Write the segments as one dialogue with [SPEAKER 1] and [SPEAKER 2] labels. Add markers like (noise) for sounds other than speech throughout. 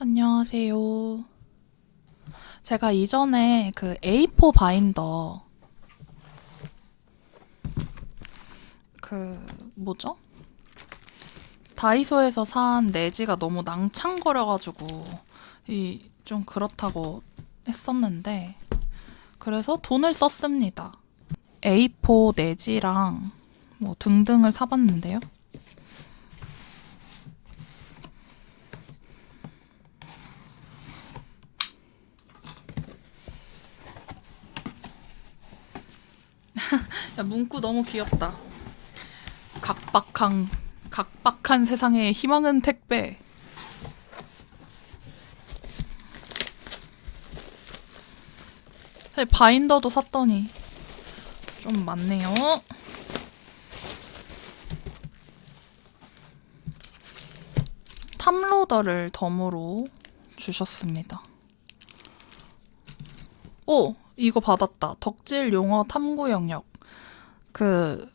[SPEAKER 1] 안녕하세요. 제가 이전에 그 A4 바인더 그 뭐죠? 다이소에서 산 네지가 너무 낭창거려가지고 이 좀 그렇다고 했었는데 그래서 돈을 썼습니다. A4 네지랑 뭐 등등을 사봤는데요. 야, 문구 너무 귀엽다. 각박한 각박한 세상에 희망은 택배. 사실 바인더도 샀더니 좀 많네요. 탐로더를 덤으로 주셨습니다. 오, 이거 받았다. 덕질 용어 탐구 영역. 그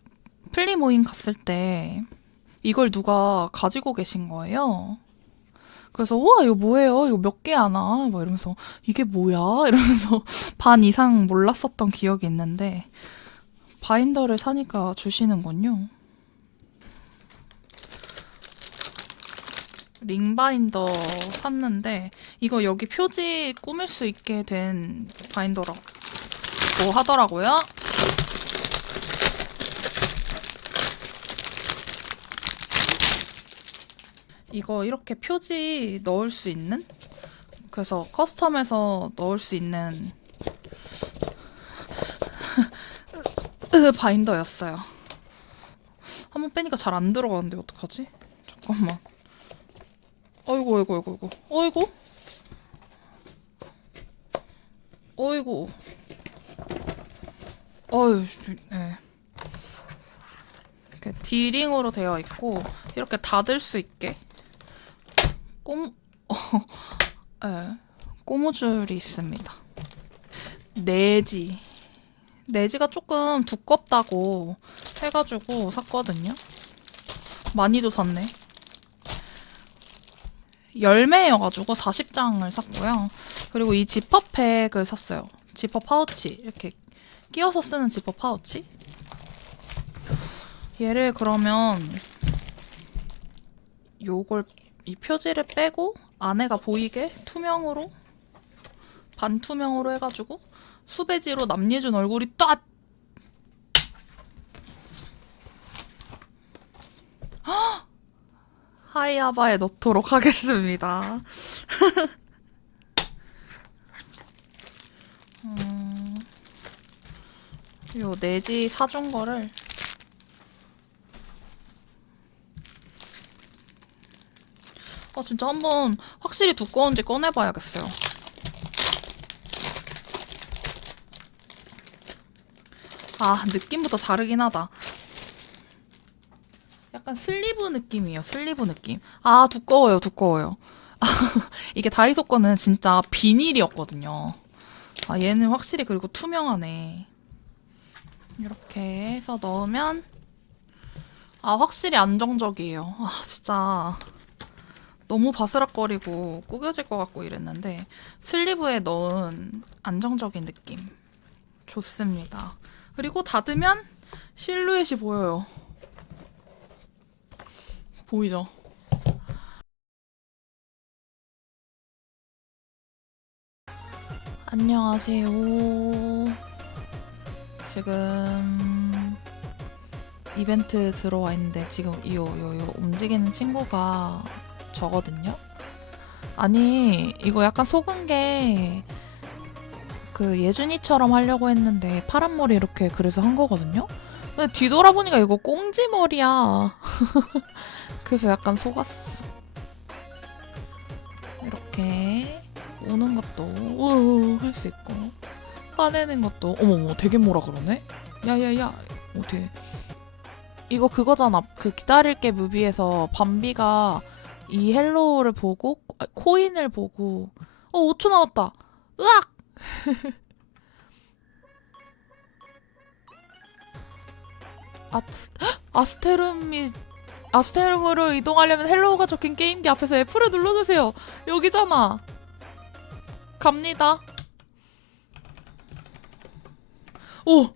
[SPEAKER 1] 플리 모임 갔을 때 이걸 누가 가지고 계신 거예요. 그래서 우와 이거 뭐예요? 이거 몇 개 하나? 막 이러면서 이게 뭐야? (laughs) 이러면서 반 이상 몰랐었던 기억이 있는데 바인더를 사니까 주시는군요. 링 바인더 샀는데 이거 여기 표지 꾸밀 수 있게 된 바인더라고 하더라고요. 이거 이렇게 표지 넣을 수 있는? 그래서 커스텀해서 넣을 수 있는 (laughs) 바인더였어요. 한번 빼니까 잘 안 들어가는데 어떡하지? 잠깐만. 어이구 어이구 어이구 어이구 어이구 어이구 어휴 네. 이렇게 디링으로 되어 있고 이렇게 닫을 수 있게 꼼 (laughs) 어, 네. 고무줄이 있습니다. 네지 네지가 조금 두껍다고 해가지고 샀거든요. 많이도 샀네. 열매여가지고 40장을 샀고요. 그리고 이 지퍼팩을 샀어요. 지퍼 파우치. 이렇게 끼워서 쓰는 지퍼 파우치. 얘를 그러면 요걸 이 표지를 빼고 안에가 보이게 투명으로 반투명으로 해가지고 수배지로 남예준 얼굴이 딱 하이아바에 넣도록 하겠습니다. (laughs) 음, 요 내지 사준 거를 아 진짜 한번 확실히 두꺼운지 꺼내봐야겠어요. 아 느낌부터 다르긴 하다. 약간 슬리브 느낌이에요. 슬리브 느낌. 아 두꺼워요, 두꺼워요. (laughs) 이게 다이소 거는 진짜 비닐이었거든요. 아 얘는 확실히 그리고 투명하네. 이렇게 해서 넣으면 아 확실히 안정적이에요. 아 진짜 너무 바스락거리고 구겨질 것 같고 이랬는데 슬리브에 넣은 안정적인 느낌 좋습니다. 그리고 닫으면 실루엣이 보여요. 보이죠? 안녕하세요. 지금 이벤트 들어와 있는데 지금 요요 요 움직이는 친구가 저거든요. 아니 이거 약간 속은 게 그 예준이처럼 하려고 했는데 파란 머리 이렇게 그래서 한 거거든요. 근데 뒤돌아보니까 이거 꽁지 머리야. (laughs) 그래서 약간 속았어. 이렇게 우는 것도 할 수 있고 화내는 것도 어머머 되게 뭐라 그러네. 야야야 어떻게 이거 그거잖아. 그 기다릴게 뮤비에서 밤비가 이 헬로우를 보고 아, 코인을 보고 어 5초 남았다. 으악! (laughs) 아스, 아스테르미 아스테르브로 이동하려면 헬로우가 적힌 게임기 앞에서 F를 눌러주세요. 여기잖아. 갑니다. 오!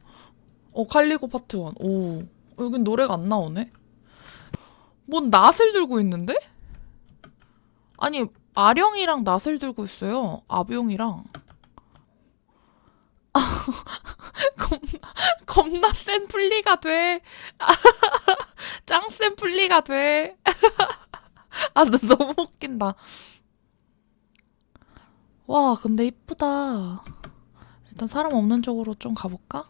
[SPEAKER 1] 어, 칼리고 파트 1. 오. 여긴 노래가 안 나오네? 뭔 낫을 들고 있는데? 아니, 아령이랑 낫을 들고 있어요. 아비용이랑. (laughs) 겁나, 겁나 센 플리가 돼. (laughs) 짱센 플리가 돼. (laughs) 아, 나 너무 웃긴다. 와, 근데 이쁘다. 일단 사람 없는 쪽으로 좀 가볼까?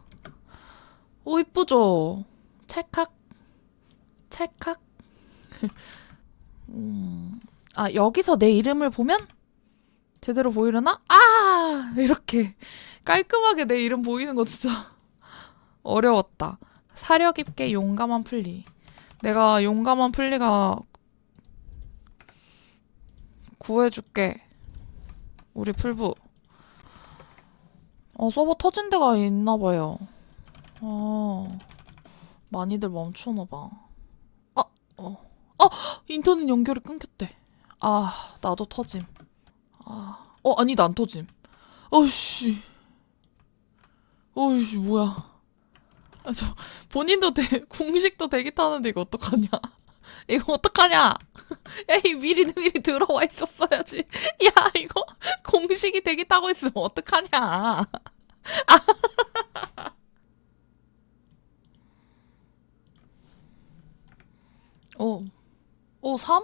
[SPEAKER 1] 오, 이쁘죠? 찰칵. 찰칵. 음. 아, 여기서 내 이름을 보면 제대로 보이려나? 아! 이렇게 깔끔하게 내 이름 보이는 거 진짜 (laughs) 어려웠다. 사력 있게 용감한 플리. 내가 용감한 플리가 구해줄게. 우리 풀부. 어, 서버 터진 데가 있나 봐요. 어, 많이들 멈추나 봐. 아, 어, 아, 인터넷 연결이 끊겼대. 아, 나도 터짐. 아, 어, 아니, 난 터짐. 어이씨. 어이씨, 뭐야. 아, 저, 본인도 대, (laughs) 공식도 대기 타는데 이거 어떡하냐. (laughs) 이거 어떡하냐. (laughs) 에이, 미리 미리 들어와 있었어야지. 야, 이거 공식이 대기 타고 있으면 어떡하냐. 어, 어, 3?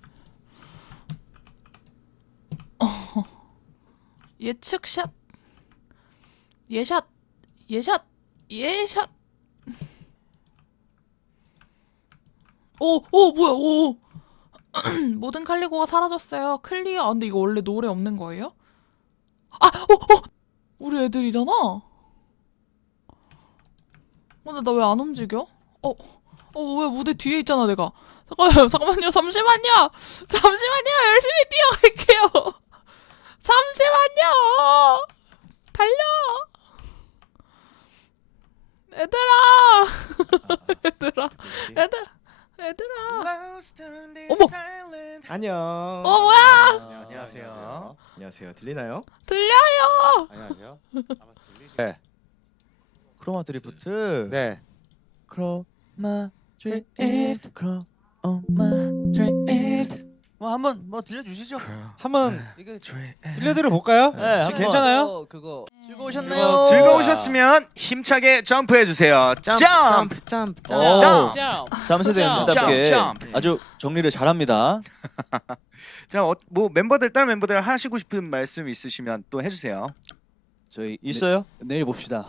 [SPEAKER 1] 예측 샷. 예샷. 예샷. 예샷. 오, 오, 뭐야, 오. (clears throat) 모든 칼리고가 사라졌어요. 클리어. 아, 근데 이거 원래 노래 없는 거예요? 아, 어, 어! 우리 애들이잖아? 어, 근데 나 왜 안 움직여? 어, 어, 왜 무대 뒤에 있잖아, 내가. 잠깐만요, 잠깐만요, 잠시만요! 잠시만요, 열심히 뛰어갈게요! 잠시만요! 달려! 얘들아! (laughs) 얘들아, 얘들, 얘들아. 어머!
[SPEAKER 2] 안녕.
[SPEAKER 1] 어, 뭐야!
[SPEAKER 2] 안녕하세요. 안녕하세요. 들리나요?
[SPEAKER 1] 들려요!
[SPEAKER 3] 안녕하세요.
[SPEAKER 2] 크로마 드리프트.
[SPEAKER 3] 네.
[SPEAKER 2] 크로마 드리프트. 크로마 드리프트.
[SPEAKER 4] 뭐 한번 뭐 들려주시죠.
[SPEAKER 3] 한번
[SPEAKER 4] 이거
[SPEAKER 3] 들려드려 볼까요?
[SPEAKER 4] 네, 한번
[SPEAKER 3] 괜찮아요?
[SPEAKER 4] 어, 그거 즐거우셨나요?
[SPEAKER 2] 즐거-
[SPEAKER 5] 즐거우셨으면 힘차게 점프해 주세요.
[SPEAKER 2] 점프 점프 점프
[SPEAKER 5] 점프.
[SPEAKER 2] 점프.
[SPEAKER 6] 3세대
[SPEAKER 5] 점프,
[SPEAKER 6] MC답게
[SPEAKER 5] 점프.
[SPEAKER 6] 아주 정리를 잘합니다. (laughs)
[SPEAKER 5] 자, 어, 뭐 멤버들 다른 멤버들 하시고 싶은 말씀 있으시면 또 해주세요.
[SPEAKER 6] 저희 있어요? 내일 봅시다.